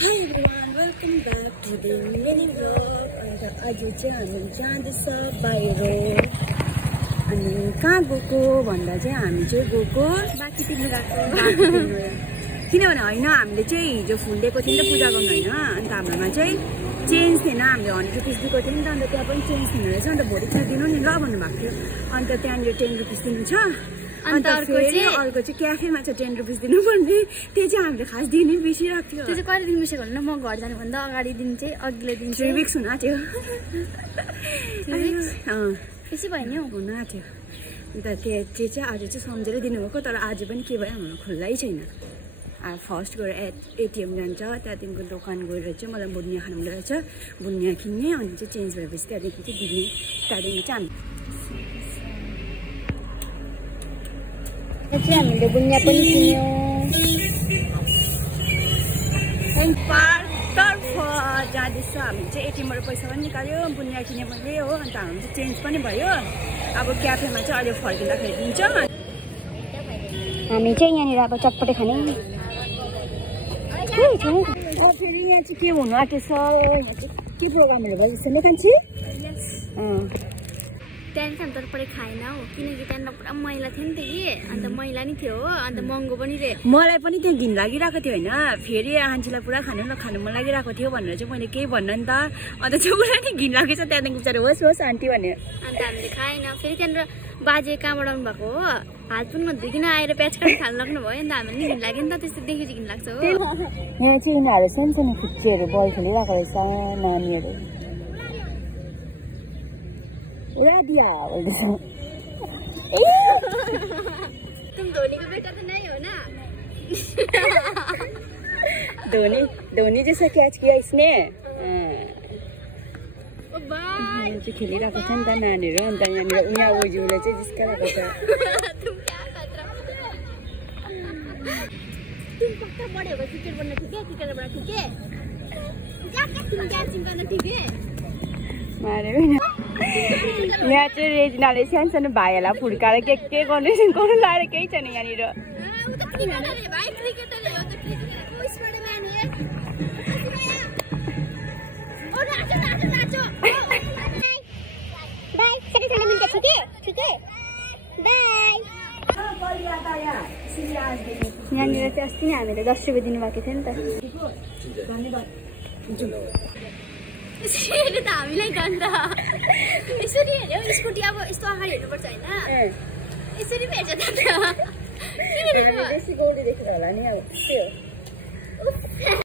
Hi everyone, welcome back to the mini vlog. आज चाहिँ हामी जाँदैछ बाहिर अनि कहाँ गएको भन्दा चाहिँ हामी चाहिँ गएको बाँकी तिर्नु गएको किनभने होइन हामीले चाहिँ हिजो फुल दिएको थियौँ नि त पूजा गर्नु होइन अन्त हाम्रोमा चाहिँ चेन्ज थिएन हामीले 100 रुपिस दिएको थियौँ नि त अन्त त्यहाँ पनि चेन्ज थिएन रहेछ अन्त भोलि चाहिँ दिनु नि ल भन्नुभएको थियो अन्त त्यहाँनिर 10 रुपिस दिनु छ अन्त अर्को चाहिँ क्याफेमा चाहिँ 10 रुपिस दिनुपर्ने त्यो चाहिँ हामीले खास दिनै बिर्सिरहेको थियो त्यो चाहिँ कहिले दिन बिर्सेको होला म घर जानुभन्दा अगाडि दिन चाहिँ अघिल्लो दिन 3 विक्स हुन आँट्यो त्यसै भयो नि हुन आँट्यो अन्त त्यो चाहिँ आज चाहिँ सम्झेर दिनुभएको तर आज पनि के भयो हाम्रो खुल्लै छैन फर्स्ट गएर एटिएम जान्छ त्यहाँदेखिको दोकान गएर चाहिँ मलाई बुनिया खानु रहेछ बुनिया किन्ने अनि चाहिँ चेन्ज भएपछि त्यहाँदेखि चाहिँ दिने त्यहाँदेखि चाहिँ हामीले बुनिया पनि किन्यौँ पार्कतर्फ जाँदैछ हामी चाहिँ एटिएमबाट पैसा पनि निकाल्यो बुनिया किने मैले हो अन्त हाम्रो चाहिँ चेन्ज पनि भयो अब क्याफेमा चाहिँ अहिले फर्किँदाखेरि दिन्छ हामी चाहिँ यहाँनिर अब चटपटे खाने फेरि यहाँ चाहिँ के हुनु आँटेछ के प्रोग्रामहरू भयो जस्तो नै खान्छु त्यहाँदेखि हामी चटपटे खाएन हो किनकि त्यहाँनिर पुरा मैला थियो नि त कि अन्त मैला नि थियो हो अन्त महँगो पनि रे मलाई पनि त्यहाँ घिन लागिरहेको थियो होइन फेरि आन्टीलाई पुरा खानु मन लागिरहेको थियो भनेर चाहिँ मैले केही भन्नु नि त अन्त चाहिँ उसलाई नि घिन लागेछ त्यहाँदेखि बिचारा होस् होस् आन्टी भने अन्त हामीले खाएन फेरि त्यहाँनिर बाजे कहाँबाट आउनु भएको हो हात पनि नधुइकन आएर प्याज काट्नु खानु लाग्नु भयो नि त हामीलाई नि घिन लाग्यो नि त त्यस्तो देखेपछि घिन लाग्छ हो यहाँ चाहिँ यिनीहरू सानो खुच्चीहरू बल खेलिरहेको रहेछ नानीहरू राडिया बोल्दैछ तुम धोनी को बेटा तो नहीं हो ना धोनी जैसा कैच किया इसने बाय खेलिरहेको छ नि त नानीहरू अन्त यहाँनिर उहाँ ओजुले चाहिँ जिस्काइरहेको छ तुम क्या कर रहे हो तुम पक्का बड़े हो क्रिकेट बनना ठीक है क्रिकेटर बनना ठीक है जाके तुम डांसिंग करना ठीक है यहाँ चाहिँ रेजिनाले सानो भाइहरूलाई फुर्काएर के गर्नु लाएर केही छैन यहाँनिर यहाँनिर चाहिँ अस्ति नै हामीले 10 रुपियाँ दिनुभएको थियो नि त यसरी त हामीलाई गन्दा यसरी हेर्यो स्कुटी अब यस्तो अगाडि हेर्नुपर्छ होइन यसरी पो हेर्छ त बेसी गोली देखेर होला नि अब के हो